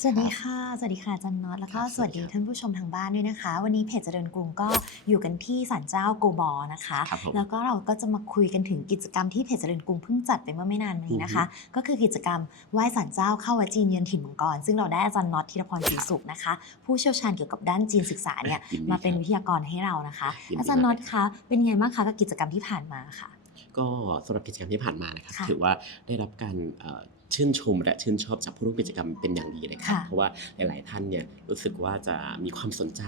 สวัสดีค่ะ สวัสดีค่ะอาจันน็อตแล้วก็ครับสวัสดีสวัสดีครับท่านผู้ชมทางบ้านด้วยนะคะ วันนี้เพจเจริญกรุงก็อยู่กันที่ศาลเจ้าโกบอนะคะครับผมแล้วก็เราก็จะมาคุยกันถึงกิจกรรมที่เพจเจริญกรุงเพิ่งจัดไปเมื่อไม่นานมานี้นะคะ ก็คือกิจกรรมไหว้ศาลเจ้าเข้าวัดจีนเยือนถิ่นมังกร ซึ่งเราได้อาจารย์น็อตธีรพรศรีสุขนะคะ ผู้เชี่ยวชาญเกี่ยวกับด้านจีนศึกษาเนี่ยยินดีมาเป็นครับวิทยากรให้เรานะคะยินดีอาจารย์น็อตมากเลยคะเป็นยังไงบ้างคะกับกิจกรรมที่ผ่านมาค่ะก็สำหรับกิจกรรมที่ผ่านมานะครับค่ะถือว่าได้รับการเอ่อ ชื่นชมและชื่นชอบจากผู้ร่วมกิจกรรมเป็นอย่างดีเลยครับค่ะเพราะว่าหลาย ๆ ท่านเนี่ยรู้สึกว่าจะมีความสนใจ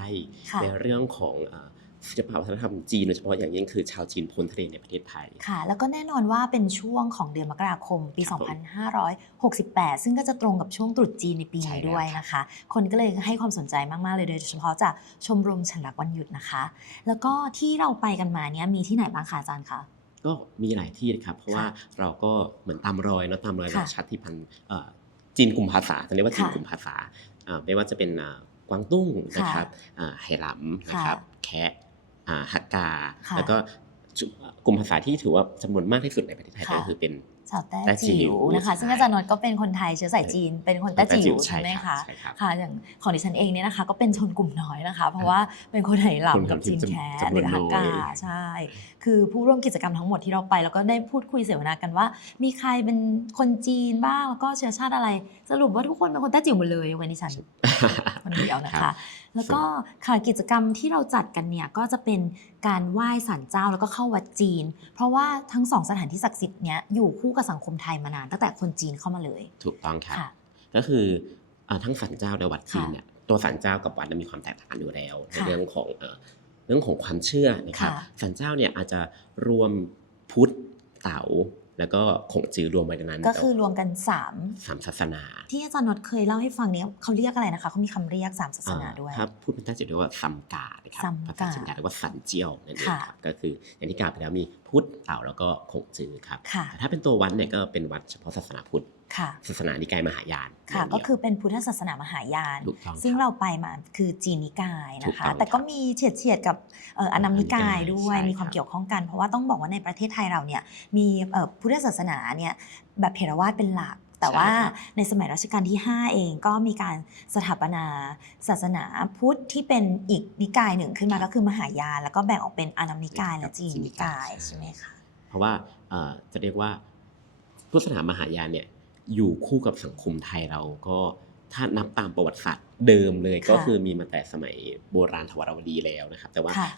ค่ะ ในเรื่องของเอ่อศิลปวัฒนธรรมจีนโดยเฉพาะอย่างยิ่งคือชาวจีนพ้นทะเลในประเทศไทย ค่ะ แล้วก็แน่นอนว่าเป็นช่วงของเดือนมกราคมปี ครับผม2568 ซึ่งก็จะตรงกับช่วงตรุษจีนในปีใช่นี้แล้วด้วยนะคะ คนก็เลยให้ความสนใจมาก ๆ เลยโดยเฉพาะจากชมรมฉันรักวันหยุดนะคะ แล้วก็ที่เราไปกันมาเนี้ยมีที่ไหนบ้างคะอาจารย์คะ ก็มีหลายที่นะครับ เพราะว่าเราก็เหมือนตามรอยเนาะตามรอยค่ะราชาติพันธุ์เอ่อจีนกลุ่มภาษาจะเรียกว่าจีนค่ะกลุ่มภาษาอ่าไม่ว่าจะเป็นอ่ากวางตุ้งนะครับอ่าไหหลำนะครับค่ะแคะอ่าฮักกาค่ะแล้วก็จุกลุ่มภาษาที่ถือว่าจำนวนมากที่สุดในประเทศไทยค่ะก็คือเป็น ชาวแต้แต้จิ๋จิ๋ววนะคะใช่ซึ่งอาจารย์นนท์ก็เป็นคนไทยเชื้อสายจีน เป็นคนแต้จิ๋วใช่ไหมครัคะบใช่ครับค่ะอย่างของดิฉันเองเนี่ยนะคะ ก็เป็นชนกลุ่มน้อยนะคะ เพราะว่าเป็นคนไหหคนลำกับทำที่จีนแท้จำนวนหรือฮักกาน้อยใช่ คือผู้ร่วมกิจกรรมทั้งหมดที่เราไป แล้วก็ได้พูดคุยเสวนากันว่า มีใครเป็นคนจีนบ้างแล้วก็เชื้อชาติอะไร สรุปว่าทุกคนเป็นคนแต้จิ๋วหมดเลยยกเว้นดิฉันคนเดียวนะครัคะบแล้วก็ค่ะกิจกรรมที่เราจัดกันเนี่ยก็จะเป็นการไหว้ศาลเจ้าแล้วก็เข้าวัดจีน เพราะว่าทั้งสองสถานที่ศักดิ์สิทธิ์เนี้ยอยู่คู่กับสังคมไทยมานานตั้งแต่คนจีนเข้ามาเลยถูกต้องครับค่ะ ก็คืออ่าทั้งสันเจ้าและวัดจีนค่ะเนี่ยตัวสันเจ้ากับวัดเนี่ยมีความแตกต่างกันอยู่แล้วในค่ะเรื่องของเอ่อเรื่องของความเชื่อนะครับค่ะสันเจ้าเนี่ยอาจจะรวมพุทธเต๋า แล้วก็ขงจือรวมไว้ในนั้น ก็คือรวมกันสามสามศาสนา ที่อาจารย์นอตเคยเล่าให้ฟังเนี้ยเขาเรียกอะไรนะคะเขามีคำเรียกสามศาสนาด้วยอ่ถ้าพูดเป็นภาษาจีนเรียกว่าซัมกานะครับซัมกาภาษาจีนเรียกว่าสันเจียวนั่นเองค่ะครับก็คืออย่างที่กล่าวไปแล้วมีพุทธเต๋าแล้วก็ขงจือครับค่ะแต่ถ้าเป็นตัววัดเนี่ยก็เป็นวัดเฉพาะศาสนาพุทธ ค่ะศาสนานิกายมหายานค่ะย่างก็เดียวคือเป็นพุทธศาสนามหายาน ถูกต้อง ซึ่งครับเราไปมาคือจีนนิกายถูนะกคะต้องแต่ก็ครับมีเฉียดเฉียดๆกับเอ่ออนัมนิกายด้วยใช่มีความครับ เกี่ยวข้องกัน เพราะว่าต้องบอกว่าในประเทศไทยเราเนี่ยมีเอ่อพุทธศาสนาเนี่ยแบบเถรวาทเป็นหลัก แต่ว่าในสมัยรัชกาลที่ 5 เองก็มีการสถาปนาศาสนาพุทธที่เป็นอีกนิกายหนึ่งขึ้นมาก็คือมหายาน แล้วก็แบ่งออกเป็นอานัมนิกายและจีนนิกายใช่ไหมคะ เพราะว่าเอ่อจะเรียกว่าพุทธศาสนามหายานเนี่ย อยู่คู่กับสังคมไทยเราก็ถ้านับตามประวัติศาสตร์เดิมเลยค่ะก็คือมีมาแต่สมัยโบราณทวารวดีแล้วนะครับ แต่ว่าค่ะ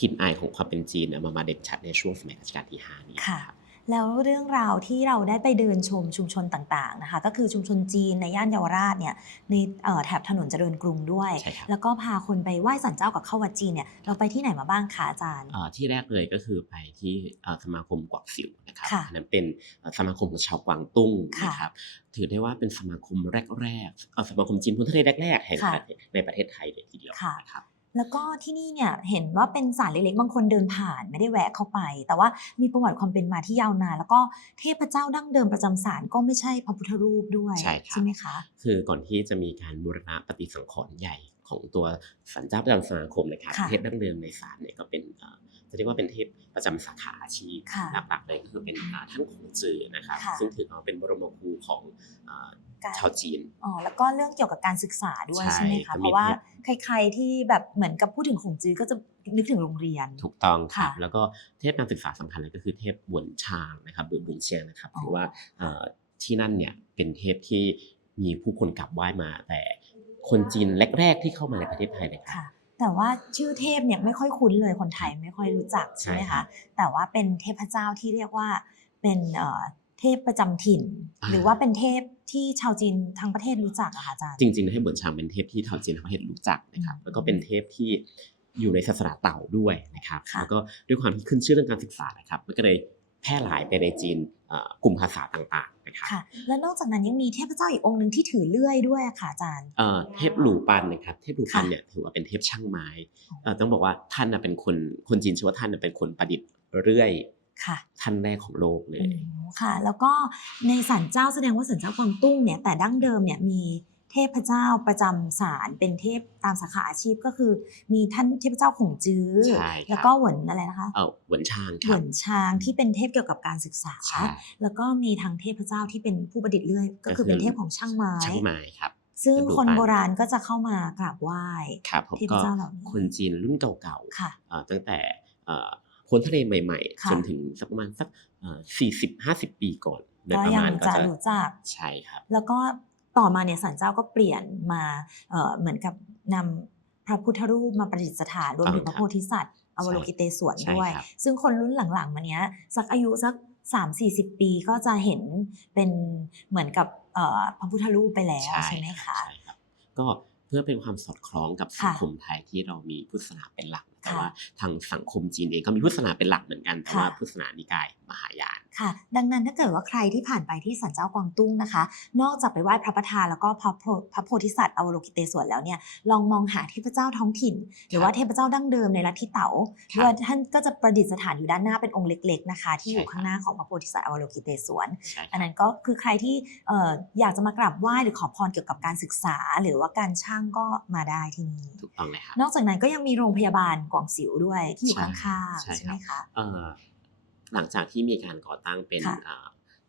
กลิ่นอายของความเป็นจีนเนี่ยมามาเด่นชัดในช่วงสมัยรัชกาลที่ 5 นี้ค่ะรับ แล้วเรื่องราวที่เราได้ไปเดินชมชุมชนต่างๆนะคะ ก็คือชุมชนจีนในย่านเยาวราชเนี่ยในเอ่อแถบถนนเจริญกรุงด้วยใช่ครับแล้วก็พาคนไปไหว้สันเจ้ากับเข้าวัดจีนเนี่ยเราไปที่ไหนมาบ้างคะอาจารย์เอ่อที่แรกเลยก็คือไปที่เอ่อสมาคมกวากสิวนะครับค่ะอันนั้นเป็นเอ่อสมาคมของชาวกวางตุ้งค่ะนะครับถือได้ว่าเป็นสมาคมแรกๆเอ่อสมาคมจีนพ้นทะเลแรกๆแห่งค่ะประเทศในประเทศไทยเลยทีเดียวค่ะนะครับ แล้วก็ที่นี่เนี่ยเห็นว่าเป็นศาลเล็กๆบางคนเดินผ่านไม่ได้แวะเข้าไป แต่ว่ามีประวัติความเป็นมาที่ยาวนานแล้วก็เทพเจ้าดั้งเดิมประจำศาลก็ไม่ใช่พระพุทธรูปด้วยใช่ครับไหมคะ คือก่อนที่จะมีการบูรณะปฏิสังขรณ์ใหญ่ของตัวสันเจ้าประจำสมาคมนะครับค่ะเทพดั้งเดิมในศาลเนี่ยก็เป็นเอ่อจะเรียกว่าเป็นเทพประจำสาขาอาชีพค่ะหลักๆเลยก็คือเป็นอ่าท่านขงจือนะครับค่ะซึ่งถือว่าเป็นบรมครูของอ่า การชาวจีนอ๋อแล้วก็เรื่องเกี่ยวกับการศึกษาด้วยใช่ใช่ไหมคะก็มีเพราะว่าเทพใครๆที่แบบเหมือนกับพูดถึงขงจื้อก็จะนึกถึงโรงเรียน ถูกต้องครับค่ะแล้วก็เทพการศึกษาสำคัญเลยก็คือเทพหวนชางนะครับหรือบุญเชียงนะครับอ๋อถือว่าเอ่อที่นั่นเนี่ยเป็นเทพที่มีผู้คนกราบไหว้มา แต่คนจีนแรกๆที่เข้ามาในประเทศไทยเลยครับค่ะแต่ว่าชื่อเทพเนี่ยไม่ค่อยคุ้นเลยคนไทยไม่ค่อยรู้จักใช่ไหมใช่ครัคะบแต่ว่าเป็นเทพเจ้าที่เรียกว่าเป็น เอ่อเทพประจำถิ่นอ่าหรือว่าเป็นเทพที่ชาวจีนทั้งประเทศรู้จักอะคะอาจารย์จริงๆเทพเหมือนชางเป็นเทพที่ชาวจีนทั้งประเทศรู้จักนะครับอืมแล้วก็เป็นเทพที่อยู่ในศาสนาเต่าด้วยนะครับค่ะแล้วก็ด้วยความที่ขึ้นชื่อเรื่องการศึกษานะครับมันก็เลยแพร่หลายไปในจีนเอ่อกลุ่มภาษาต่างๆนะครับค่ะและนอกจากนั้นยังมีเทพเจ้าอีกองค์หนึ่งที่ถือเลื่อยด้วยอะค่ะอาจารย์เอ่อเทพหลู่ปันนะครับเทพหลู่ปันค่ะเนี่ยถือว่าเป็นเทพช่างไม้เอ่อต้องบอกว่าท่านน่ะเป็นคนคนจีนเชื่อว่าท่านน่ะเป็นคนประดิษฐ์เรื่อย ค่ะ ท่านแรกของโลกเลยอืมค่ะ แล้วก็ในศาลเจ้าแสดงว่าศาลเจ้ากวางตุ้งเนี่ยแต่ดั้งเดิมเนี่ยมีเทพเจ้าประจำศาลเป็นเทพตามสาขาอาชีพก็คือ มีท่านเทพเจ้าขงจื้อใช่ครับแล้วก็เหวินอะไรนะคะเออหวนชางคเหรัวิบนช้างที่เป็นเทพเกี่ยวกับการศึกษาใช่แล้วก็มีทางเทพเจ้าที่เป็นผู้ประดิษฐ์เลื่อย ก็คือเป็นเทพของช่างไม้ช่างไม้ครับซึ่งฤดูคนปานโบราณก็จะเข้ามากราบไหว้ครับผมเทพก็เจ้าเหล่านี้คนจีนรุ่นเก่าๆค่ะเอ่อตั้งแต่ เอ่อพ้นทะเลใหม่ค่ะๆจนถึงสักประมาณสักสี่สิบห้าสิบปีก่อนโดยก็ประยัมาณงก็จะจะรู้จักใช่ครับ แล้วก็ต่อมาเนี่ยสันเจ้าก็เปลี่ยนมาเอ่อเหมือนกับนำพระพุทธรูปมาประดิษฐานรวมถึงพระโพธิสัตว์อวโลกิเตศวรใช่ด้วยครับซึ่งคนรุ่นหลังๆมาเนี้ยสักอายุสัก3 4 0ปีก็จะเห็นเป็นเหมือนกับเอ่อพระพุทธรูปไปแล้วใช่ไหมรัคะบใช่ครับก็เพื่อเป็นความสอดคล้องกับสังค่ะคมไทยที่เรามีพุทธศาสนาเป็นหลักแต่ค่ะว่าทางสังคมจีนเองก็มีพุทธศาสนาเป็นหลักเหมือนกันแต่ค่ะว่าพุทธศาสนานิกายมหายานค่ะ ดังนั้นถ้าเกิดว่าใครที่ผ่านไปที่สันเจ้ากวางตุ้งนะคะ นอกจากไปไหว้พระประธานแล้วก็พระโพพระโพธิสัตว์อวโลกิเตศวรแล้วเนี่ยลองมองหาเทพเจ้าท้องถิ่น หรือว่าเทพเจ้าดั้งเดิมในลัทธิเต๋าครับด้วยท่านก็จะประดิษฐานอยู่ด้านหน้าเป็นองค์เล็ก ๆนะคะ ที่อยู่ใช่ครับข้างหน้าของพระโพธิสัตว์อวโลกิเตศวรใช่คอัรับนนั้นก็คือใครที่เอ่ออยากจะมากราบไหว้หรือขอพรเกี่ยวกับการศึกษา หรือว่าการช่างก็มาได้ที่นี่ถูกต้องเลยครับนอกจากนั้นก็ยังมีโรงพยาบาลกวางสิวด้วยที่อยู่ใช่ข้างๆใช่ใช่ไหมครัคะบเอ่อหลังจากที่มีการก่อตั้งเป็นค่ะอ่า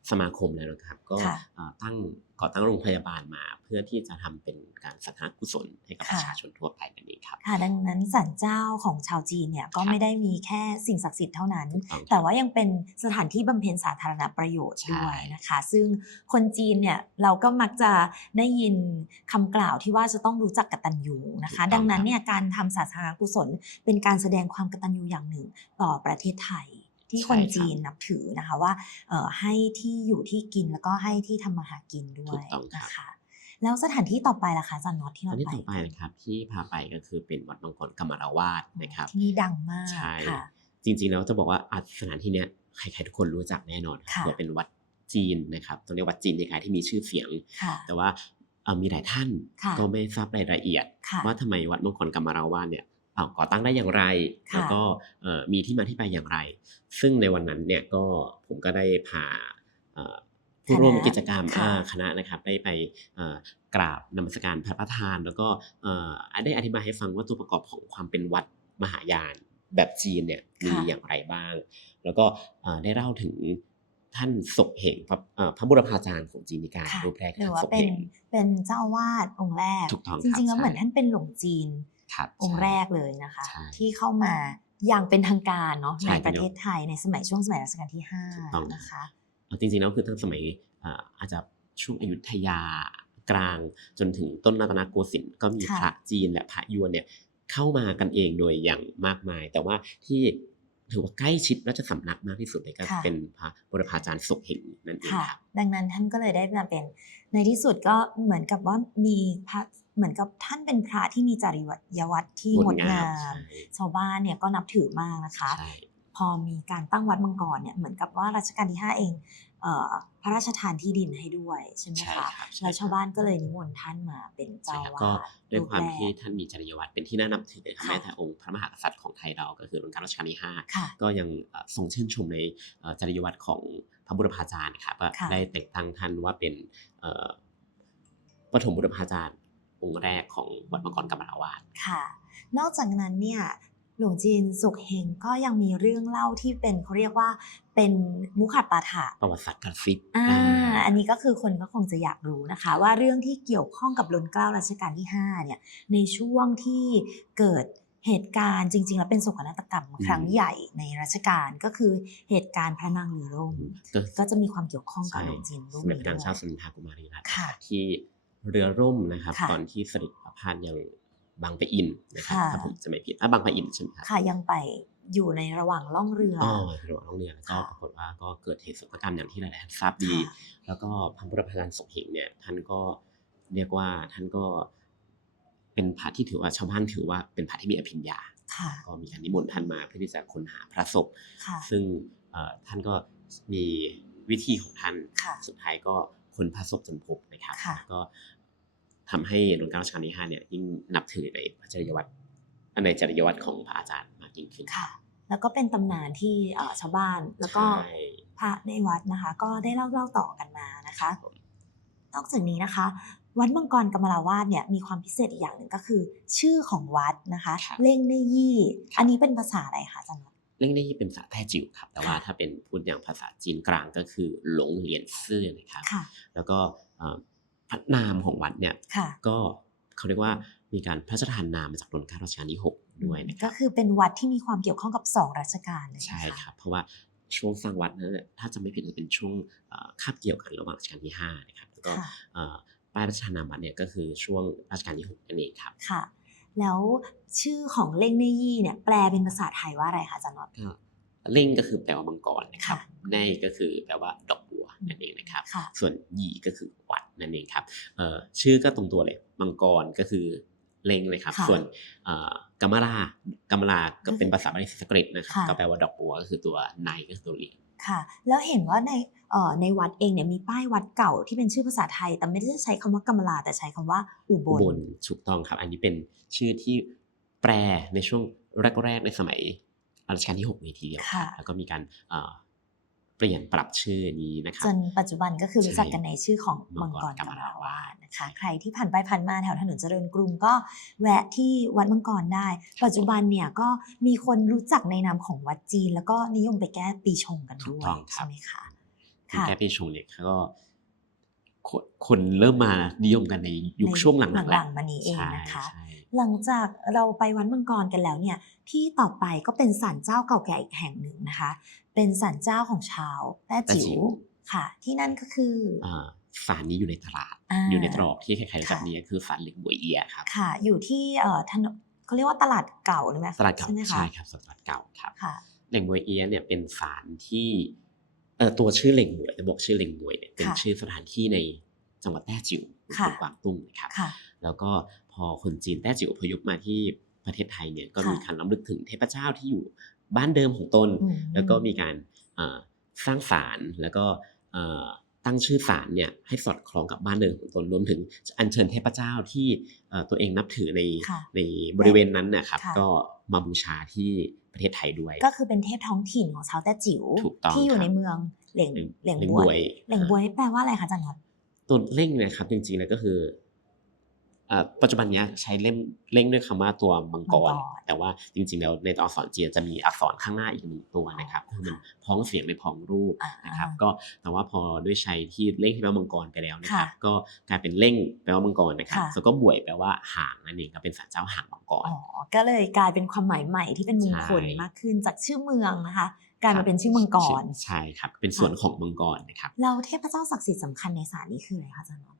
สมาคมแล้วนะครับ ก็ค่ะอ่าตั้งก่อตั้งโรงพยาบาลมา เพื่อที่จะทำเป็นการสัทธากุศลให้กับค่ะประชาชนทั่วไปนั่นเองครับค่ะ ดังนั้นสันเจ้าของชาวจีนเนี่ยก็ครับไม่ได้มีแค่สิ่งศักดิ์สิทธิ์เท่านั้นถูกต้องครับแต่ว่ายังเป็นสถานที่บำเพ็ญสาธารณประโยชน์ใช่ด้วยนะคะ ซึ่งคนจีนเนี่ยเราก็มักจะได้ยินคำกล่าวที่ว่าจะต้องรู้จักกตัญญูนะคะ ดังนั้นเนี่ยการทำสาธารณกุศล เป็นการแสดงความกตัญญูอย่างหนึ่งต่อประเทศไทย ที่คนจีนนับถือนะคะว่าเอ่อให้ที่อยู่ที่กินแล้วก็ให้ที่ทำมาหากินด้วถูยกต้องครับนะคะแล้วสถานที่ต่อไปล่ะคะอาจันน็อตที่อัเรานนี้ไปต่อไปนะครับที่พาไปก็คือเป็นวัดมังกรกรรมราวาสนะครับที่นี่ดังมากใช่ค่ะจริงๆแล้วจะบอกว่าอะสถานที่เนี้ยใครๆทุกคนรู้จักแน่นอนค่ะเพราะเป็นวัดจีนนะครับต้องเรียกวัดจีนในกายที่มีชื่อเสียงค่ะแต่ว่าเอ่อมีหลายท่านค่ะก็ไม่ทราบรายละเอียดค่ะว่าทำไมวัดมังกรกรรมราวาสเนี่ยเอ่อ ก่อตั้งได้อย่างไรค่ะแล้วก็เอ่อมีที่มาที่ไปอย่างไร ซึ่งในวันนั้นเนี่ยก็ผมก็ได้พาเอ่อผู้ร่วมกิจกรรมค่ะอ่าคณะนะครับได้ไปเอ่อกราบนมัสการพระประธาน แล้วก็เอ่อได้อธิบายให้ฟังว่าตัวประกอบของความเป็นวัดมหายานแบบจีนเนี่ยมีค่ะอย่างไรบ้าง แล้วก็เอ่อได้เล่าถึงท่านศกเหงพระเอ่อพระบุรพาจารย์ของจีนนิกายค่ะรูปแรกหรือท่านว่าศกเป็เหนงเป็นเจ้าอาวาดองค์แรกถูกต้องจริงๆครับแล้วเหมือนใช่ท่านเป็นหลวงจีน ครับองค์ใช่แรกเลยนะคะใช่ที่เข้ามาอย่างเป็นทางการเนาะใช่ในประเทศไทยในสมัยช่วงสมัยรัชกาลที่ห้าถูกต้องนะคะเอาจริงๆแล้วคือตั้งสมัยอ่าอาจจะช่วงอยุธยากลางจนถึงต้นรัตนโกสินทร์ก็มีค่ะพระจีนและพระยวนเนี่ยเข้ามากันเองโดยอย่างมากมาย แต่ว่าที่ถือว่าใกล้ชิดราชสำนักมากที่สุดเลยก็ค่ะเป็นพระบุรพาจารย์ศกเหงนั่นเองค่ะครับดังนั้นท่านก็เลยได้มาเป็นในที่สุดก็เหมือนกับว่ามีพระ เหมือนกับท่านเป็นพระที่มีจริยวัตรที่งดงามใช่ชาวบ้านเนี่ยก็นับถือมากนะคะใช่พอมีการตั้งวัดมังกรเนี่ยเหมือนกับว่ารัชกาลที่ 5 เองเอ่อพระราชทานที่ดินให้ด้วยใช่ไหมใช่คะครับใช่แล้วชาวบ้านก็เลยนิมนต์ท่านมาเป็นใช่เจ้าครับวาก็ดด้วยความรูปแรกที่ท่านมีจริยวัตรเป็นที่น่านับถือนะครับค่ะแม้แต่องค์พระมหากษัตริย์ของไทยเราก็คือรัชกาลรัชกาลที่ห้าค่ะก็ยังเอ่อทรงชื่นชมในเอ่อจริยวัตรของพระบุรพาจารย์นะครับก็ค่ะได้แต่งตั้งท่านว่าเป็นเอ่อปฐมบุรพาจารย์ องค์แรกของวัดมังกรกรรมราวาสค่ะ นอกจากนั้นเนี่ยหลวงจีนสุขเฮงก็ยังมีเรื่องเล่าที่เป็นเขาเรียกว่าเป็นมุขปาฐะประวัติศาสตร์กระซิบอ่าอ่าอันนี้ก็คือคนก็คงจะอยากรู้นะคะ ว่าเรื่องที่เกี่ยวข้องกับรัชเกล้ารัชกาลที่5เนี่ยในช่วงที่เกิดเหตุการณ์จริง ๆ แล้วเป็นโศกนาฏกรรมครั้งใหญ่ในรัชกาลก็คือเหตุการณ์พระนางเรือร่มก็ก็จะมีความเกี่ยวข้องกับใช่หลวงจีนรูปสมเด็จนี้พระนางด้เจ้าวยสิรินทากุมารีรัตน์ค่ะที่ เรือร่มนะครับ ค่ะ ตอนที่เสด็จประพาสยังบางปะอินนะครับค่ะถ้าผมจะไม่ผิดอะบางปะอินใช่ไหมครับค่ะยังไปอยู่ในระหว่างล่องเรือ อ๋อระหว่างท้องเรือแล้วก็ค่ะ ปรากฏว่าก็เกิดเหตุสงครามอย่างที่หลายๆท่านทราบดี ค่ะ แล้วก็พระพุทธพจารย์สงเหงเนี่ยท่านก็เรียกว่าท่านก็เป็นพระที่ถือว่าชาวบ้านถือว่าเป็นพระที่มีอภิญญา ค่ะ ก็มีการนิมนต์ท่านมาเพื่อที่จะค้นหาพระศพ ค่ะ ซึ่งเอ่อท่านก็มีวิธีของท่าน ค่ะ สุดท้ายก็ ค้นพระศพจนพบนะครับค่ะก็ทำให้รัชกาลรัชกาลที่ห้าเนี่ยยิ่งนับถือในพระจริยวัตรในจริยวัตรของพระอาจารย์มากยิ่งขึ้นค่ะ แล้วก็เป็นตำนานที่เอ่อชาวบ้านแล้วก็ใช่พระในวัดนะคะ ก็ได้เล่าเล่าต่อกันมานะคะผมนอกจากนี้นะคะ วัดมังกรกรรมราวาสเนี่ยมีความพิเศษอีกอย่างหนึ่งก็คือ ชื่อของวัดนะคะครับเล่งในยี่ อันนี้เป็นภาษาอะไรคะอาจันวัด เร่งได้เป็นภาษาแต้จิ๋วครับ แต่ว่าค่ะถ้าเป็นพูดอย่างภาษาจีนกลางก็คือหลงเหรียญซื่อนะครับค่ะแล้วก็เอ่อพระนามของวัดเนี่ยค่ะก็เขาเรียกว่ามีการพระราชทานนามมาจากรัชกาลรัชกาลที่หกด้วยนะคก็รับคือเป็นวัดที่มีความเกี่ยวข้องกับสองรัชกาลเลยนะะใช่ครับ เพราะว่าช่วงสร้างวัดนั้นน่ะถ้าจะไม่ผิดจะเป็นช่วงเอ่อคาบเกี่ยวกันระหว่างรัชกาลที่ห้านะครับแล้วก็ค่ะเอ่อป้ายรัชทานนามวัดเนี่ยก็คือช่วงรัชกาลที่หกนั่นเองครับค่ะ แล้วชื่อของเล่งเนยี่เนี่ยแปลเป็นภาษาไทยว่าอะไรคะอาจารย์น็อตก็เล่งก็คือแปลว่ามังกรนะครับค่ะในก็คือแปลว่าดอกบัวนั่นเองนะครับค่ะส่วนยีก็คือวัดนั่นเองครับเอ่อชื่อก็ตรงตัวเลยมังกรก็คือเล็งเลยครับค่ะส่วนเอ่อกัมมาลากัมมาลาก็เป็นภาษาบาลีสันสกฤตนะครับค่ะก็แปลว่าดอกบัวก็คือตัวในก็คือตัวเหรียญ ค่ะ แล้วเห็นว่าในเอ่อในวัดเองเนี่ยมีป้ายวัดเก่าที่เป็นชื่อภาษาไทย แต่ไม่ได้ใช้คำว่ากำมะลาแต่ใช้คำว่าอุบอุลบลถูกต้องครับ อันนี้เป็นชื่อที่แปลในช่วงแรกๆในสมัยรัชกาลที่ 6 ในทีเดียวครับค่ะ แล้วก็มีการเอ่อ เปลี่ยนปรับชื่อนี้นะครับจนปัจจุบันก็คือรู้จักกันใช่ในชื่อของมัมังงกกรรกำมะลาวาสนะคะใช่ใครที่ผ่านไปผ่านมาแถวถนนเจริญกรุงก็แวะที่วัดมังกรได้ ปัจจุบันเนี่ยก็มีคนรู้จักในนามของวัดจีน แล้วก็นิยมไปแก้ปีชงกันถูด้กวยต้องครัใช่บไหมคะคุณค่ะแก้ปีชงเนี่ยก็ คนคนเริ่มมานิยมกันในยุคในช่วงหลังๆหแหลัละงๆมานี้เองนะคะใช่หลังจากเราไปวัดมังกรกันแล้วเนี่ย ที่ต่อไปก็เป็นศาลเจ้าเก่าแก่อีกแห่งหนึ่งนะคะ เป็นศาลเจ้าของชาวแต้จิ๋วค่ะ ที่นั่นก็คือออ่าสารนี้อยู่ในตลาดาอยู่ในตรอกที่ใครๆรู้จักค่ะนี้คือสารเหล็กบวยเอียครับค่ะ อยู่ที่เอ่อถนนเขาเรียกว่าตลาดเก่าหรือไหมตลาดเก่าใช่ไหมคะใช่ครับตลาดเก่าครับค่ะเหล่งบวยเอียเนี่ยเป็นสารที่เอ่อ ตัวชื่อเหล่งบวยจะบอกชื่อเหล่งบวยเนี่ยเป็นค่ะชื่อสถานที่ในจังหวัดแต้จิ๋วค่ะกวางตุ้งนะครับค่ะแล้วก็พอคนจีนแต้จิ๋วอพยพมาที่ประเทศไทยเนี่ยก็ค่ะมีการล้ำลึกถึงเทพเจ้าที่อยู่บ้านเดิมของตนอืมแล้วก็มีการเอ่อสร้างศาลแล้วก็เอ่อตั้งชื่อศาลเนี่ยให้สอดคล้องกับบ้านเดิมของตนรวมถึงอัญเชิญเทพเจ้าที่เอ่อตัวเองนับถือในค่ะในบริเวณนั้นนะครับค่ะก็มาบูชาที่ ประเทศไทยด้วย ก็คือเป็นเทพท้องถิ่นของชาวแต้จิ๋วถูกต้องที่อยู่ครับในเมืองเหล่งเหล่งเหล่งบบววยยเหล่งบวยแปลว่าอะไรคะอาจารย์น็อตตัวเร่งเนะครับจริงๆแล้วก็คืออ่า ปัจจุบันเนี้ยใช้เล่มเร่งด้วยคำว่าตัวมังกรมังกร แต่ว่าจริงๆแล้วในตัวอักษรจีนจะมีอักษรข้างหน้าอีกหนึ่งตัวนะครับคือมันพ้องเสียงไม่พ้องรูปอ่านะครับ ก็แต่ว่าพอด้วยใช้ที่เร่งที่แปลว่ามังกรไปแล้วนะครับค่ะก็กลายเป็นเร่งแปลว่ามังกรนะครับค่ะแล้วก็บวยแปลว่าหางนั่นเองก็เป็นสันเจ้าหางมังกรอ๋อก็เลยกลายเป็นความหมายใหม่ที่เป็นมงคลใช่มากขึ้นจากชื่อเมืองนะคะกลายมาเป็นชื่อมังกรใช่ครับเป็นส่วนของมังกรนะครับเราเทพเจ้าศักดิ์สิทธิ์สำคัญในศาลนี้คืออะไรคะอาจารย์น็อต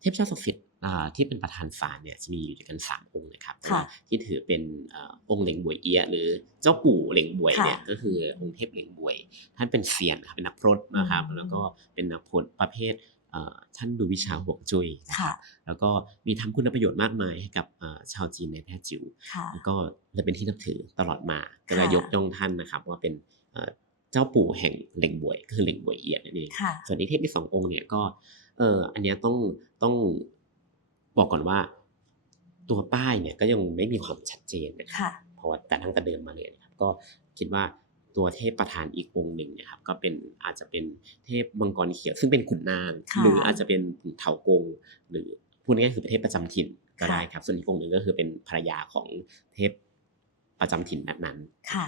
เทพเจ้าศักดิ์สิทธิ์อ่า ที่เป็นประธานศาลเนี่ยจะมีอยู่ด้วยกันสามองค์นะครับแต่ค่ะว่าที่ถือเป็นเอ่อองค์เหลงบวยเอียะหรือเจ้าปู่เหลงบวยเนี่ยค่ะก็คือองค์เทพเหลงบวย ท่านเป็นเซียนครับเป็นนักพรตนะครับอืมแล้วก็เป็นนักพรตประเภทเอ่อท่านดูวิชาห่วงจุ้ยนะคค่ะรับแล้วก็มีทำคุณประโยชน์มากมายให้กับเอ่อชาวจีนในแพทย์จิ๋วค่ะแล้วก็เลยเป็นที่นับถือตลอดมาก็เลยค่ะยกย่องท่านนะครับว่าเป็นเอ่อเจ้าปู่แห่งเหลงบวยก็คือเหลงบวยเอียะนั่นเองค่ะส่วนอีกเทพที่สององค์เนี่ยก็เอออันเนี้ยต้องต้อง บอกก่อนว่า ตัวป้ายเนี่ยก็ยังไม่มีความชัดเจนนะครับค่ะเพราะว่าแต่ตั้งแต่เดินมาเลยนะครับก็คิดว่าตัวเทพประธานอีกองค์หนึ่งเนะครับ ก็เป็นอาจจะเป็นเทพมังกรเขียวซึ่งเป็นขุนนางค่ะหรืออาจจะเป็นเถากง หรือพูดง่ายๆคือเป็นเทพประจำถิ่นก็ได้ค่ะครับ ส่วนอีกองค์หนึ่งก็คือเป็นภรรยาของเทพประจำถิ่นแบบนั้นค่ะ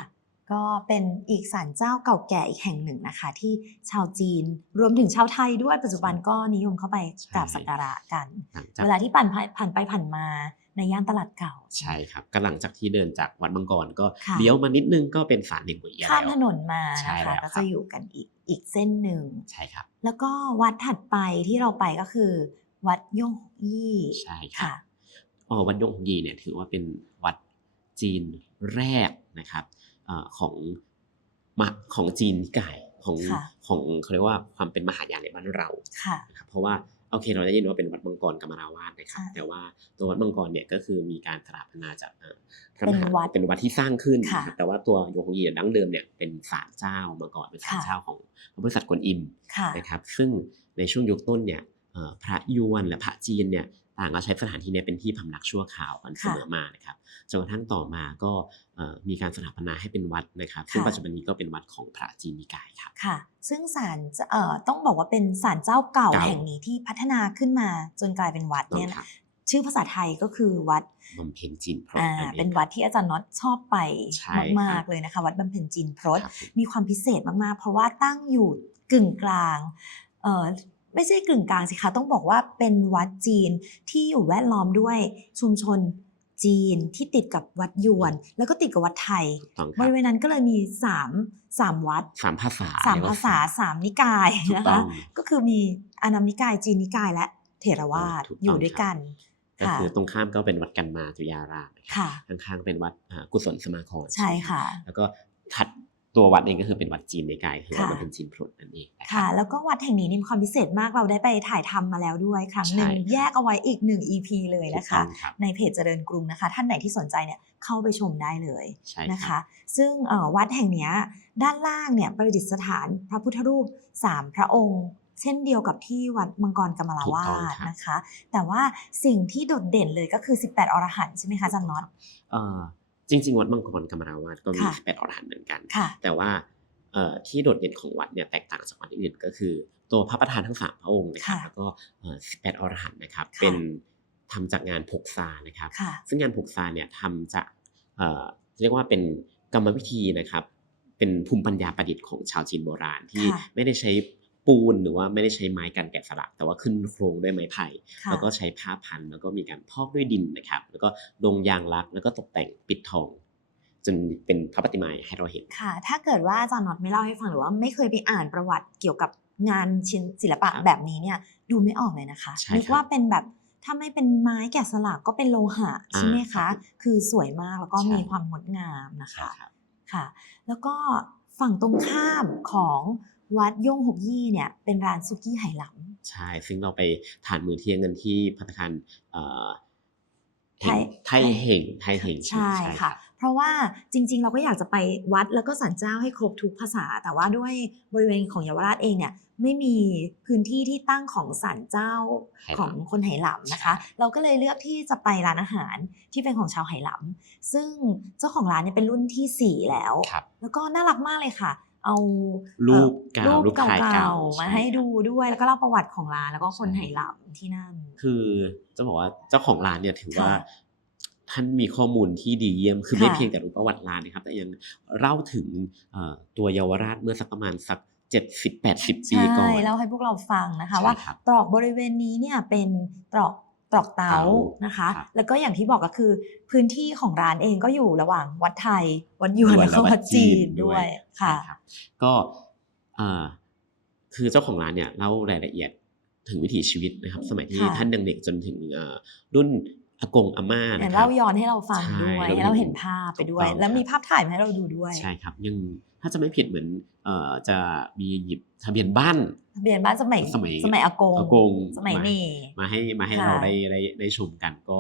ก็เป็นอีกศาลเจ้าเก่าแก่อีกแห่งหนึ่งนะคะ ที่ชาวจีนรวมถึงชาวไทยด้วยปัจจุบันก็นิยมเข้าไปกราบสักการะกันหลังจากเวลาที่ผ่านไปผ่านไปผ่านมาในย่านตลาดเก่า ใช่ครับก็หลังจากที่เดินจากวัดมังกรก็ค่ะเลี้ยวมานิดนึงก็เป็นศาลเหล็กบวยเอียะข้ามแล้วถนนมาใช่นะแล้คะวก็ครัจะบอยู่กันอีกอีกเส้นหนึ่งใช่ครับ แล้วก็วัดถัดไปที่เราไปก็คือ วัดย่งฮกยี่ใช่ครับค่ะอ๋อวัดยงหงยีเนี่ยถือว่าเป็นวัดจีนแรกนะครับเอ่อ ของมาของจีนนิกายของค่ะของเขาเรียกว่าความเป็นมหายานในบ้านเราค่ะนะครับเพราะว่าโอเคเราได้ยินว่าเป็นวัดมังกรกรรมราวาสนะครับค่ะแต่ว่าตัววัดมังกรเนี่ยก็คือมีการสถาปนาจากเอ่อพระเป็นมหาวัดเป็นวัดที่สร้างขึ้นค่ะนะครับแต่ว่าตัวยงหงยีเนี่ยดั้งเดิมเนี่ยเป็นศาลเจ้ามาก่อนเป็นศาลค่ะเจ้าของพระบริษัทกวนอิมค่ะนะครับซึ่งในช่วงยุคต้นเนี่ยเอ่อพระยวนและพระจีนเนี่ย ต่างก็ใช้สถานที่เนี้เป็นที่พำนักชั่วคราวกันเสมอมานะครับจนกระทั่งต่อมาก็เอ่อมีการสถาปนาให้เป็นวัดนะครับซึ่งค่ะปัจจุบันนี้ก็เป็นวัดของพระจีนนิกายครับค่ะ ซึ่งศาลจะเอ่อต้องบอกว่าเป็นศาลเจ้าเก่าเก่าแห่งนี้ที่พัฒนาขึ้นมาจนกลายเป็นวัดต้อเนี่ยงนะครับชื่อภาษาไทยก็คือวัดบำเพ็ญจีนพรตอ่านั่นองเป็นวัดที่อาจารย์น็อตชอบไปใช่มากครับๆเลยนะคะ วัดบำเพ็ญจีนพรตครับมีความพิเศษมากๆ เพราะว่าตั้งอยู่กึ่งกลางเอ่อ ไม่ใช่กึ่งกลางสิคะ ต้องบอกว่าเป็นวัดจีนที่อยู่แวดล้อมด้วยชุมชนจีนที่ติดกับวัดยวน แล้วก็ติดกับวัดไทยถูกต้องคบรับริเวณนั้นก็เลยมีสามสามวัดสามภาษาสามเรียกว่ภาษาสามนิกายถูกนะต้อคะงก็คือมีอานัมนิกายจีนนิกายและเถรวาทถูกต้องอยู่ด้วยกันก็ค่ะคือตรงข้ามก็เป็นวัดกันมาตุยารามนะครับค่ะข้างๆเป็นวัดอ่ากุศลสมาคมใช่ค่ะ แล้วก็ถัด ตัววัดเองก็คือเป็นวัดจีนในกายคือวัดค่ะมันเป็นจีนพรุนนั่นเองนะคค่ะรับแล้วก็วัดแห่งนี้นี่มีความพิเศษมากเราได้ไปถ่ายทำมาแล้วด้วยครั้งหนึ่งใช่แยกเอาไว้อีกหนึ่ง EP เลยถูกนะคะต้องครับในเพจเจริญกรุงนะคะ ท่านไหนที่สนใจเนี่ยเข้าไปชมได้เลยใช่นะคคะรับซึ่งเอ่อวัดแห่งเนี้ยด้านล่างเนี่ยประดิษฐานพระพุทธรูปสามพระองค์เช่นเดียวกับที่วัดมังกรกำมลาวาถูกต้องสครับนะคะ แต่ว่าสิ่งที่โดดเด่นเลยก็คือ 18 อรหันต์ใช่ไหมคะอาจันน็อตเอ่อ จริง ๆ วัดมังกรกรรมราวาสก็มีค่ะแปดอรหันต์เหมือนกันค่ะแต่ว่าเอ่อที่โดดเด่นของวัดเนี่ยแตกต่างจากวัดอื่นก็คือ ตัวพระประธานทั้งสามพระองค์นะครับค่ะแล้วก็สิบแปดอรหันต์นะครับค่ะเป็นทำจากงานผกซานะครับค่ะซึ่งงานผกซาเนี่ยทำจากเอ่อเรียกว่าเป็นกรรมวิธีนะครับ เป็นภูมิปัญญาประดิษฐ์ของชาวจีนโบราณที่ค่ะไม่ได้ใช้ ปูนหรือว่าไม่ได้ใช้ไม้กันแกะสลักแต่ว่าขึ้นโครงด้วยไม้ไผ่ค่ะแล้วก็ใช้ผ้าพันแล้วก็มีการพอกด้วยดินนะครับ แล้วก็ลงยางรักแล้วก็ตกแต่งปิดทองจนเป็นพระปฏิมาให้เราเห็นค่ะ ถ้าเกิดว่าอาจารย์น็อตไม่เล่าให้ฟังหรือว่าไม่เคยไปอ่านประวัติเกี่ยวกับงานชิ้นศิลปะครับแบบนี้เนี่ยดูไม่ออกเลยนะคะใช่นึกครับว่าเป็นแบบถ้าไม่เป็นไม้แกะสลักก็เป็นโลหะใช่ไหมอ่าครัคะบคือสวยมากแล้วก็ใช่มีความงดงามนะใช่คะครับค่ะ แล้วก็ฝั่งตรงข้ามของ วัดย่งหกยี่เนี่ยเป็นร้านซุกี้ไหหลำใช่ ซึ่งเราไปทานมื้อเที่ยงกันที่พัตตาคารเอ่อไทยไทยเห่งไทยเห่งใช่ค่ะ เพราะว่าจริง ๆ เราก็อยากจะไปวัดแล้วก็สันเจ้าให้ครบทุกภาษา แต่ว่าด้วยบริเวณของเยาวราชเองเนี่ยไม่มีพื้นที่ที่ตั้งของสันเจ้าไหหลำของคนไหหลำนะคะ เราก็เลยเลือกที่จะไปร้านอาหารที่เป็นของชาวไหหลำซึ่งเจ้าของร้านเนี่ยเป็นรุ่นที่สี่แล้วครับแล้วก็น่ารักมากเลยค่ะ เอารูปเอ่อเก่ารูรูปปถ่ายเก่าเก่าๆมาช่ให้ครับดูด้วยแล้วก็เล่าประวัติของร้านแล้วก็คนใช่ไหหลำที่นั่น คือจะบอกว่าเจ้าของร้านเนี่ยถือว่าค่ะท่านมีข้อมูลที่ดีเยี่ยม คือไม่ค่ะเพียงแต่รู้ประวัติร้านนะครับ แต่ยังเล่าถึงเอ่อตัวเยาวราชเมื่อสักประมาณสักเจ็ดสิบแปดสิบปีใช่ก่อนเล่าให้พวกเราฟังนะคะใช่ว่าครับตรอกบริเวณนี้เนี่ยเป็นตรอก ตรอกเตาเต๋านะคะครับแล้วก็อย่างที่บอกก็คือ พื้นที่ของร้านเองก็อยู่ระหว่างวัดไทย วัดยวนแล้วก็วัดจีนด้วยค่ะใช่รับก็เอ่อคือเจ้าของร้านเนี่ยเล่ารายละเอียดถึงวิถีชีวิตนะครับ สมัยที่ค่ะท่านยังเด็กจนถึงเอ่อรุ่น อากงอาม่าเนี่ยนะครัเล่าบย้อนให้เราฟังใช่ด้วยเราให้เราเห็นภาพไปด้วยถูกต้องแล้วมีครับภาพถ่ายมาให้เราดูด้วย ใช่ครับยังถ้าจะไม่ผิดเหมือนเอ่อจะมีหยิบทะเบียนบ้านทะเบียนบ้านสมัยสมัยสมัยอากงอากงสมัยมานี่มาให้มาให้ค่ะเราได้ได้ได้ชมกันก็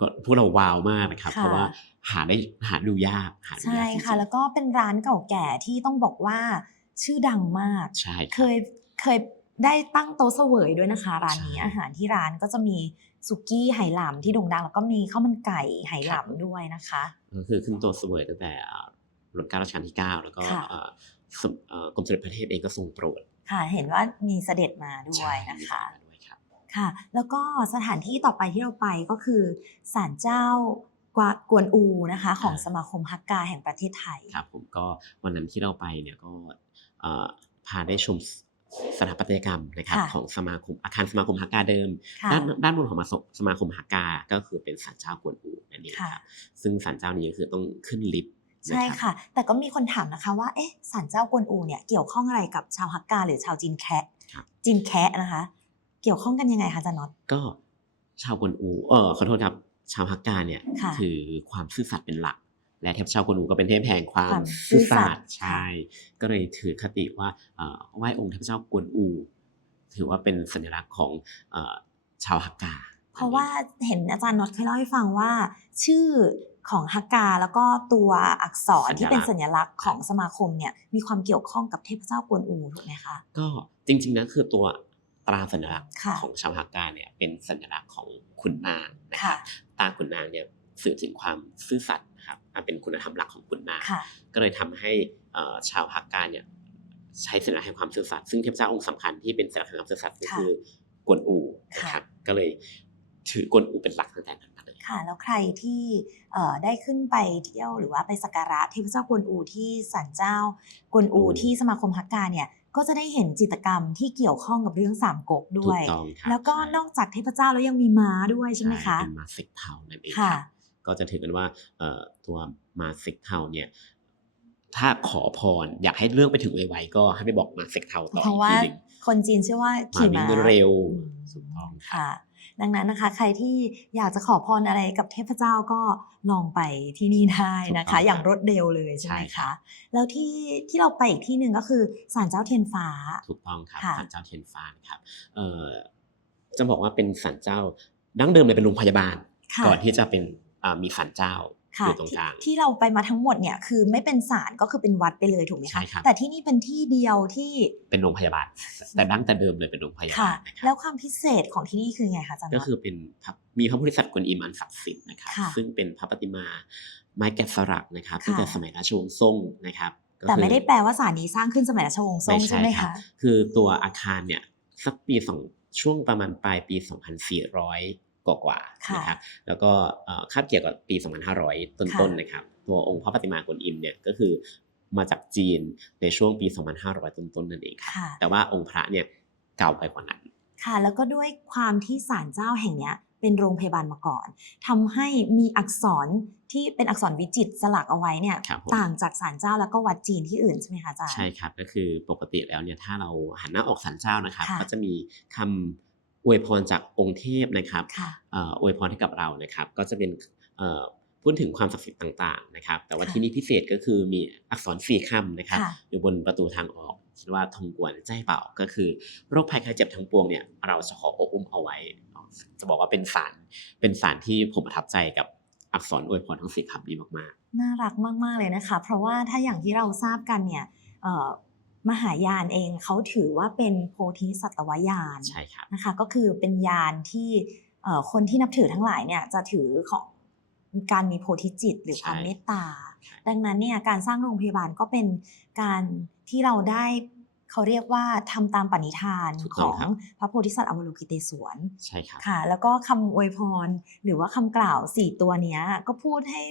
ก็พวกเราว้าวมากนะครับค่ะเพราะว่าหาได้หาดูยากหาดูใช่ยากจริงๆค่ะ แล้วก็เป็นร้านเก่าแก่ที่ต้องบอกว่าชื่อดังมาก ใช่เคยเคย ได้ตั้งโต๊ะเสวยด้วยนะคะ ร้านนี้ใช่อาหารที่ร้านก็จะมีสุกี้ไหหลำที่โด่งดัง แล้วก็มีข้าวมันไก่ไหหลำด้วยนะคะก็คือขึ้นตัวเสวยตั้งแต่อ่ารัชกาลรัชกาลที่ 9 แล้วก็ค่ะเอ่อสมเอ่อกรมสมเด็จพระเทพเองก็ทรงโปรดค่ะ เห็นว่ามีเสด็จมาด้วยนะคะใช่มีมาด้วยครับค่ะ แล้วก็สถานที่ต่อไปที่เราไปก็คือศาลเจ้ากวากวนอูนะคะ ของอ่าสมาคมฮักกาแห่งประเทศไทย ครับผมก็วันนั้นที่เราไปเนี่ยก็เอ่อพาได้ชม สถาปัตยกรรมนะครับค่ะของสมาคมอาคารสมาคมฮักกาเดิมค่ะด้านด้านบนของมาสมาคมฮักกาก็คือเป็นศาลเจ้ากวนอูนั่นเองค่ะครับซึ่งศาลเจ้านี้ก็คือต้องขึ้นลิฟต์นใช่รับค่ะ แต่ก็มีคนถามนะคะว่าเอ๊ะศาลเจ้ากวนอูเนี่ยเกี่ยวข้องอะไรกับชาวฮักกาหรือชาวจีนแคะครับจีนแคะนะคะ เกี่ยวข้องกันยังไงคะอาจารย์น็อตก็ชาวกวนอูเออขอโทษครับชาวฮักกาเนี่ยค่ะถือความซื่อสัตย์เป็นหลัก และเทพเจ้ากวนอูก็เป็นเทพแห่งความความซื่อซื่อสัสัตตย์ย์ใช่ก็เลยถือคติว่าเอ่อไหว้องค์เทพเจ้ากวนอู ถือว่าเป็นสัญลักษณ์ของเอ่อชาวฮักกา เพราะว่าเห็นอาจารย์น็อตเคยเล่าให้ฟังว่า ชื่อของฮักกาแล้วก็ตัวอักษรที่เป็นสัญลักษณ์ของสมาคมเนี่ยมีความเกี่ยวข้องกับเทพเจ้ากวนอูถูกไหมคะก็จริงๆนะคือตัวตราสัญลักษณ์ค่ะของชาวฮักกาเนี่ยเป็นสัญลักษณ์ของขุนนางนะคค่ะรับตาขุนนางเนี่ยสื่อถึงความซื่อสัตย์ นะครับอะเป็นคุณธรรมหลักของขุนนางค่ะก็เลยทำให้เอ่อชาวฮักกาเนี่ยใช้สัญลักษณ์แห่งความซื่อสัตย์ซึ่งเทพเจ้าองค์สำคัญที่เป็นสัญลักษณ์แห่งความซื่อสัตย์ก็ค่ะคือกวนอูนะครับก็เลยถือกวนอูเป็นหลักตั้งแต่นั้นมาเลยค่ะ แล้วใครที่เอ่อได้ขึ้นไปเที่ยวหรือว่าไปสักการะเทพเจ้ากวนอูที่ศาลเจ้ากวนอูอืมที่สมาคมฮักกาเนี่ยก็จะได้เห็นจิตรกรรมที่เกี่ยวข้องกับเรื่องสามก๊กด้ถูวยกต้องครับแล้วก็ใช่นอกจากเทพเจ้าแล้วยังมีม้าด้วยใช่ไหมคะเป็นมาสิกเทานั่นเองค่ะครับก็จะถือกันว่าเอ่อ ตัวมาสิกเทาเนี่ยถ้าขอพรอยากให้เรื่องไปถึงไวๆก็ให้ไปบอกมาสิกเทาต่อเพอีราะกว่าทีหนึ่งคนจีนเชื่อว่ามาขี่วิ่ม้างเร็วอืมถูกต้องครับค่ะ ดังนั้นนะคะ ใครที่อยากจะขอพรอะไรกับเทพเจ้าก็ลองไปที่นี่ได้นะคะถูกต้องครับอย่างรวดเร็วเลยใช่ไหมใช่ครัคะบแล้วที่ที่เราไปอีกที่หนึ่งก็คือศาลเจ้าเทียนฟ้าถูกต้องครับค่ะศาลเจ้าเทียนฟ้านะครับเอ่อจะบอกว่าเป็นศาลเจ้าดั้งเดิมเลยเป็นโรงพยาบาลค่ะก่อนที่จะเป็นอ่ามีศาลเจ้า อค่ะยู่ตรงกลางที่ที่เราไปมาทั้งหมดเนี่ยคือไม่เป็นศาลก็คือเป็นวัดไปเลยถูกไหมใช่คะครับแต่ที่นี่เป็นที่เดียวที่เป็นโรงพยาบาล แต่ดั้งแต่เดิมเลยเป็นโรงพยาค่ะบาลนะคแล้รับวความพิเศษของที่นี่คือไงคะอาจารย์ก็น็อตคือเป็นพระมีพระโพธิสัตว์กวนอิมอันศักดิ์สิทธิ์นะครับค่ะซึ่งเป็นพระปฏิมาไม้แกะสลักนะครับค่ะตั้งแต่สมัยราชวงศ์ซ่งนะครับก็แต่คือไม่ได้แปลว่าศาลนี้สร้างขึ้นสมัยรัชวงศ์ทรงใช่ไหมรัคะบคือตัวอาคารเนี่ยสักปีสองช่วงประมาณปลายปี 2400 กว่ากว่าๆค่ะนะครับแล้วก็เอ่อคาบเกี่ยวกับปี 2500 ต้นค่ะๆนะครับ ตัวองค์พระปฏิมากวนอิมเนี่ยก็คือมาจากจีนในช่วงปี 2500 ต้นๆนั่นเองครับค่ะแต่ว่าองค์พระเนี่ยเก่าไปกว่านั้น ค่ะ แล้วก็ด้วยความที่ศาลเจ้าแห่งเนี้ยเป็นโรงพยาบาลมาก่อนทำให้มีอักษรที่เป็นอักษรวิจิตรสลักเอาไว้เนี่ยครับผมต่างจากศาลเจ้าแล้วก็วัดจีนที่อื่นใช่ไหมคะอาจารย์ใช่ครับก็คือปกติแล้วเนี่ยถ้าเราหันหน้าออกสันเจ้านะครับค่ะก็จะมีคำ อวยพรจากองค์เทพนะครับค่ะเอ่ออวยพรให้กับเรานะครับ ก็จะเป็นเอ่อพูดถึงความศักดิ์สิทธิ์ต่างๆนะครับ แต่ว่าค่ะที่นี่พิเศษก็คือมีอักษรสี่คำนะครับค่ะอยู่บนประตูทางออกคิดว่าทงกวนใจเป่าก็คือโรคภัยไข้เจ็บทั้งปวงเนี่ยเราจะขออบอุ้มเอาไว้ จะบอกว่าเป็นสารเป็นสารที่ผมประทับใจกับอักษรอวยพรทั้งสี่คำนี้มากน่ารักมากๆเลยนะคะ เพราะว่าถ้าอย่างที่เราทราบกันเนี่ยเอ่อ มหายานเองเขาถือว่าเป็นโพธิสัตวยานๆใช่ครับนะคะก็คือเป็นยานที่เอ่อคนที่นับถือทั้งหลายเนี่ยจะถือของการมีโพธิจิตหรือใช่ความเมตตา ดังนั้นเนี่ยการสร้างโรงพยาบาลก็เป็นการที่เราได้เขาเรียกว่าทำตามปณิธานถูกขต้อองงครับพระโพธิสัตว์อวโลกิเตศวรใช่ครับค่ะ แล้วก็คำอวยพรหรือว่าคำกล่าวสี่ตัวเนี้ยก็พูดให้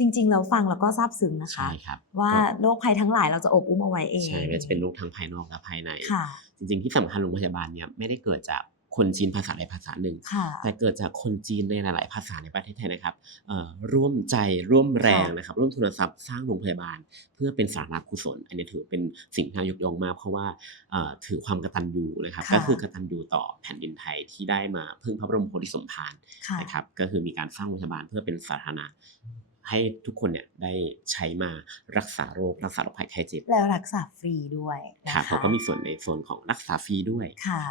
จริง ๆ เราฟังแล้วก็ซาบซึ้งนะคะใช่ครับว่าก็โรคภัยทั้งหลายเราจะอบอุ้มเอาไว้เองใช่ไม่ว่าจะเป็นโรคทั้งภายนอกและภายในค่ะจริง ๆ ที่สำคัญโรงพยาบาลเนี่ยไม่ได้เกิดจากคนจีนภาษาใดภาษาหนึ่งค่ะแต่เกิดจากคนจีนในหลาย ๆ ภาษาในประเทศไทยนะครับเอ่อร่วมใจร่วมแรงค่ะนะครับ ร่วมทุนทรัพย์สร้างโรงพยาบาล เพื่อเป็นสาธารณกุศล อันนี้ถือเป็นสิ่งที่น่ายกย่องมากเพราะว่าเอ่อถือความกตัญญูนะครับค่ะก็คือกตัญญูต่อแผ่นดินไทยที่ได้มาพึ่งพระบรมโพธิสมภารค่ะนะครับ ก็คือมีการสร้างโรงพยาบาลเพื่อเป็นสาธารณะ ให้ทุกคนเนี่ยได้ใช้มารักษาโรครักษาโรคภัยไข้เจ็บแล้วรักษาฟรีด้วยนะครับคะผมก็มีส่วนในโซนของรักษาฟรีด้วย ค่ะ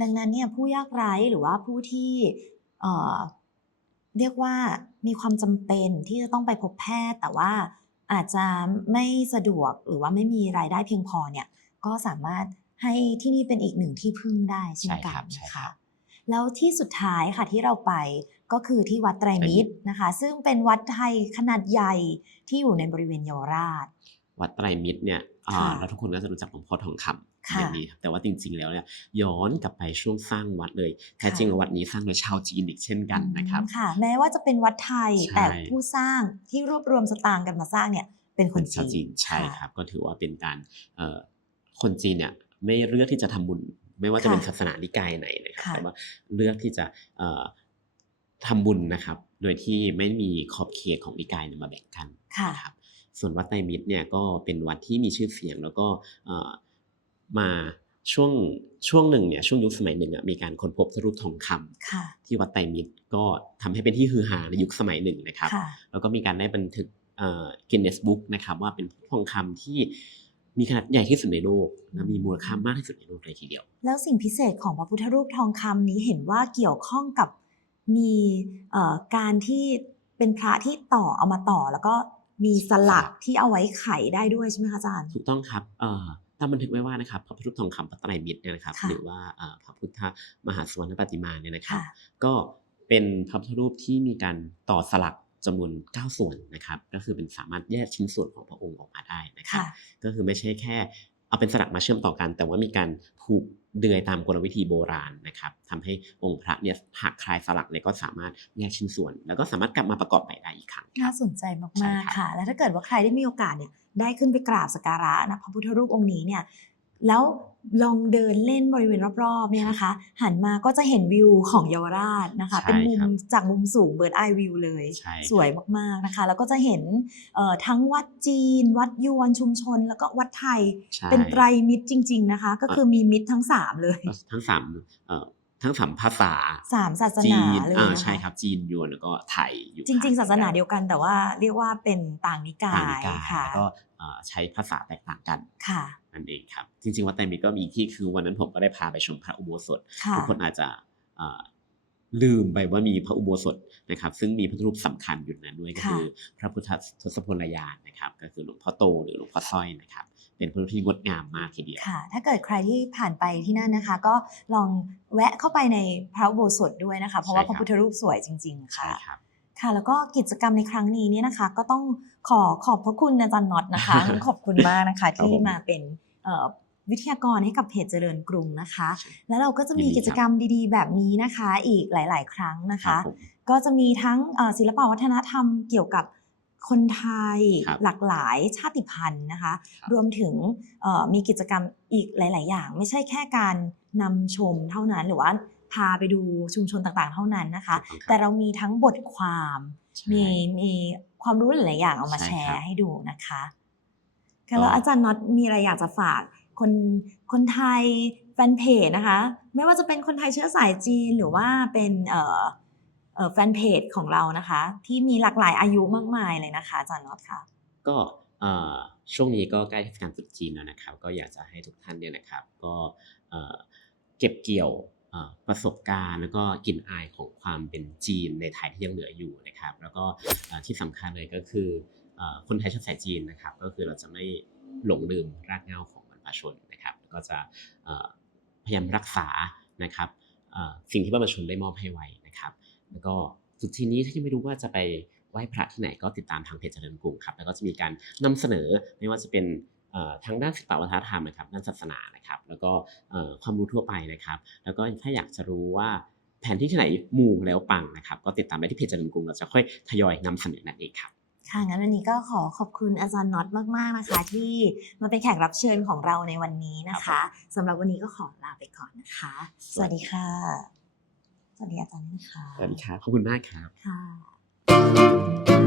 ดังนั้นเนี่ยผู้ยากไร้หรือว่าผู้ที่เอ่อเรียกว่ามีความจำเป็นที่จะต้องไปพบแพทย์ แต่ว่าอาจจะไม่สะดวกหรือว่าไม่มีรายได้เพียงพอเนี่ย ก็สามารถให้ที่นี่เป็นอีกหนึ่งที่พึ่งได้เช่นกัใช่ครันบใช่นะครัคะบ แล้วที่สุดท้ายค่ะที่เราไป ก็คือที่วัดไตรมิตรนะคะ ซึ่งเป็นวัดไทยขนาดใหญ่ที่อยู่ในบริเวณเยาวราช วัดไตรมิตรเนี่ยอ่าค่ะแล้วทุกคนก็จะรู้จักหลวงพ่อทองคำค่ะอย่างนี้ครับแต่ว่าจริงๆแล้วเนี่ยย้อนกลับไปช่วงสร้างวัดเลยแท้จริงแล้ววัดนี้สร้างโดยชาวจีนอีกเช่นกันนะครับอืมค่ะ แม้ว่าจะเป็นวัดไทยใช่แต่ผู้สร้างที่รวบรวมสตางค์กันมาสร้างเนี่ยเป็นคนชาวจีจีนนใช่ะครับก็ถือว่าเป็นการเอ่อคนจีนเนี่ยไม่เลือกที่จะทำบุญ ไม่ว่าจะเป็นค่ะศาสนานิกายไหนนะครับค่ะแต่ว่าเลือกที่จะเอ่อ ทำบุญนะครับ โดยที่ไม่มีขอบเขตของนิกายเนี่ยมาแบ่งกันค่ะนะครับส่วนวัดไตรมิตรเนี่ยก็เป็นวัดที่มีชื่อเสียงแล้วก็เอ่อมาช่วงช่วงหนึ่งเนี่ยช่วงยุคสมัยหนึ่งอะมีการค้นพบสรูปทองคำค่ะที่วัดไตรมิตรก็ทำให้เป็นที่ฮือฮาในยุคสมัยหนึ่งนะครับค่ะแล้วก็มีการได้บันทึกกินเนสบุ๊กนะครับว่าเป็นทองคำที่มีขนาดใหญ่ที่สุดในโลกและมีมูลค่ามากที่สุดในโลกเลยทีเดียว แล้วสิ่งพิเศษของพระพุทธรูปทองคำนี้เห็นว่าเกี่ยวข้องกับ มีเอ่อการที่เป็นพระที่ต่อเอามาต่อ แล้วก็มีสลักครับที่เอาไว้ไขได้ด้วยใช่ไหมคะอาจารย์ถูกต้องครับเอ่อตามบันทึกไว้ว่านะครับพระพุทธรูปทองคำพระไตรมิตรเนี่ยนะครับค่ะหรือว่าเอ่อพระพุทธมหาสวรรณปฏิมาเนี่ยนะครับค่ะก็เป็นพระพุทธรูปที่มีการต่อสลักจำนวน 9 ส่วนนะครับ ก็คือเป็นสามารถแยกชิ้นส่วนของพระองค์ออกมาได้นะครับค่ะก็คือไม่ใช่แค่เอาเป็นสลักมาเชื่อมต่อกัน แต่ว่ามีการผูก เดือยตามกลวิธีโบราณนะครับทำให้องค์พระเนี่ยหักคลายสลักเนี่ยก็สามารถแยกชิ้นส่วน แล้วก็สามารถกลับมาประกอบใหม่ได้อีกครั้งคน่ารับสนใจใช่มากครับๆค่ะ และถ้าเกิดว่าใครได้มีโอกาสเนี่ยได้ขึ้นไปกราบสักการะนะพระพุทธรูปองค์นี้เนี่ย แล้วลองเดินเล่นบริเวณรอบๆเนี่ยนะคะ หันมาก็จะเห็นวิวของเยาวราชนะคะใช่เป็นมุมครับจากมุมสูงเบิร์ดไอวิวเลยใช่ครับสวยมากๆนะคะ แล้วก็จะเห็นเอ่อทั้งวัดจีน วัดยวนชุมชน แล้วก็วัดไทยใช่เป็นไตรมิตรจริง ๆนะคะ ก็คือมีมิตรทั้งสามเลย ทั้งสามเอ่อ ทั้งสามภาษาสามศาสจีนานเลยอ่านะคะใช่ครับจีนยวนแล้วก็ไทยอยู่จริง ๆ ศาสนาผ่เดียวกันแต่ว่าเรียกว่าเป็นต่างนิกาต่างนิยกายค่ะแล้วก็เอ่อใช้ภาษาแตกต่างกันค่ะนั่นเองครับ จริง ๆ วัดไตรมิตรก็มีอีกที่คือวันนั้นผมก็ได้พาไปชมพระอุโบสถค่ะทุกคนอาจจะเอ่อลืมไปว่ามีพระอุโบสถนะครับ ซึ่งมีพระพุทธรูปสำคัญอยู่ในนั้นด้วยก็ค่ะคือ พระพุทธทศพลยานนะครับ ก็คือหลวงพ่อโตหรือหลวงพ่อสร้อยนะครับ เป็นพระรูปที่งดงามมากทีเดียว ค่ะ ถ้าเกิดใครที่ผ่านไปที่นั่นนะคะ ก็ลองแวะเข้าไปในพระอุโบสถด้วยนะคะ เพราะว่าใช่พครับระพุทธรูปสวยจริงๆใช่ค่ะครับค่ะแล้วก็กิจกรรมในครั้งนี้เนี่ยนะคะ ก็ต้องขอขอบพระคุณอาจารย์น็อตนะคะ ขอบคุณมากนะคะครับที่ผมมาเป็นเอ่อวิทยากรให้กับเพจเจริญกรุงนะคะใช่แล้วเราก็จะมียินดีครับกิจกรรมดีๆ แบบนี้นะคะ อีกหลาย ๆ ครั้งนะครัคะบผมก็จะมีทั้งเอ่อศิลปวัฒนธรรมเกี่ยวกับ คนไทยครับหลากหลายชาติพันธุ์นะคะครับรวมถึงเอ่อมีกิจกรรมอีกหลาย ๆ อย่าง ไม่ใช่แค่การนำชมเท่านั้นหรือว่าพาไปดูชุมชนต่างๆ เท่านั้นนะคะถูกต้องครับแต่เรามีทั้งบทความใช่มีมีความรู้หลายๆอย่างเอามาใช่แชครัร์บให้ดูนะคะก็ค่ะแล้วอาจารย์น็อตมีอะไรอยากจะฝากคนคนไทยแฟนเพจนะคะ ไม่ว่าจะเป็นคนไทยเชื้อสายจีนหรือว่าเป็นเอ่อเอ่อ แฟนเพจของเรานะคะ ที่มีหลากหลายอายุมากมายเลยนะคะอาจารย์น็อตค่ะ ก็ช่วงนี้ก็ใกล้เทศกาลตรุษจีนแล้วนะครับ ก็อยากจะให้ทุกท่านเนี่ยนะครับ ก็เก็บเกี่ยวประสบการณ์แล้วก็กลิ่นอายของความเป็นจีนในไทยที่ยังเหลืออยู่นะครับ แล้วก็ที่สำคัญเลยก็คืออคนไทยชื้อสายจีนนะครับ ก็คือเราจะไม่หลงลืมรากเหง้าของบรรพชนนะครับ ก็จะพยายามรักษานะครับสิ่งที่บรรพชนได้มอบให้ไว้นะครับ แล้วก็สุดทีนี้ถ้ายังไม่รู้ว่าจะไปไหว้พระที่ไหนก็ติดตามทางเพจเจริญกรุงครับ แล้วก็จะมีการนำเสนอไม่ว่าจะเป็นเอ่อทางด้านศิลปวัฒนธรรมนะครับด้านศาสนานะครับ แล้วก็เอ่อความรู้ทั่วไปนะครับ แล้วก็ถ้าอยากจะรู้ว่าแผนที่ที่ไหนมูแล้วปังนะครับ ก็ติดตามได้ที่เพจเจริญกรุงเราจะค่อยทยอยนำเสนอนั่นเองครับค่ะงั้นวันนี้ก็ขอขอบคุณอาจารย์น็อตมากๆนะคะ ที่มาเป็นแขกรับเชิญของเราในวันนี้นะคะสำหรับวันนี้ก็ขอลาไปก่อนนะคะ สวัสดีค่ะ สวัสดีอาจารย์ด้วยนะคะสวัสดีครับขอบคุณมากครับค่ะ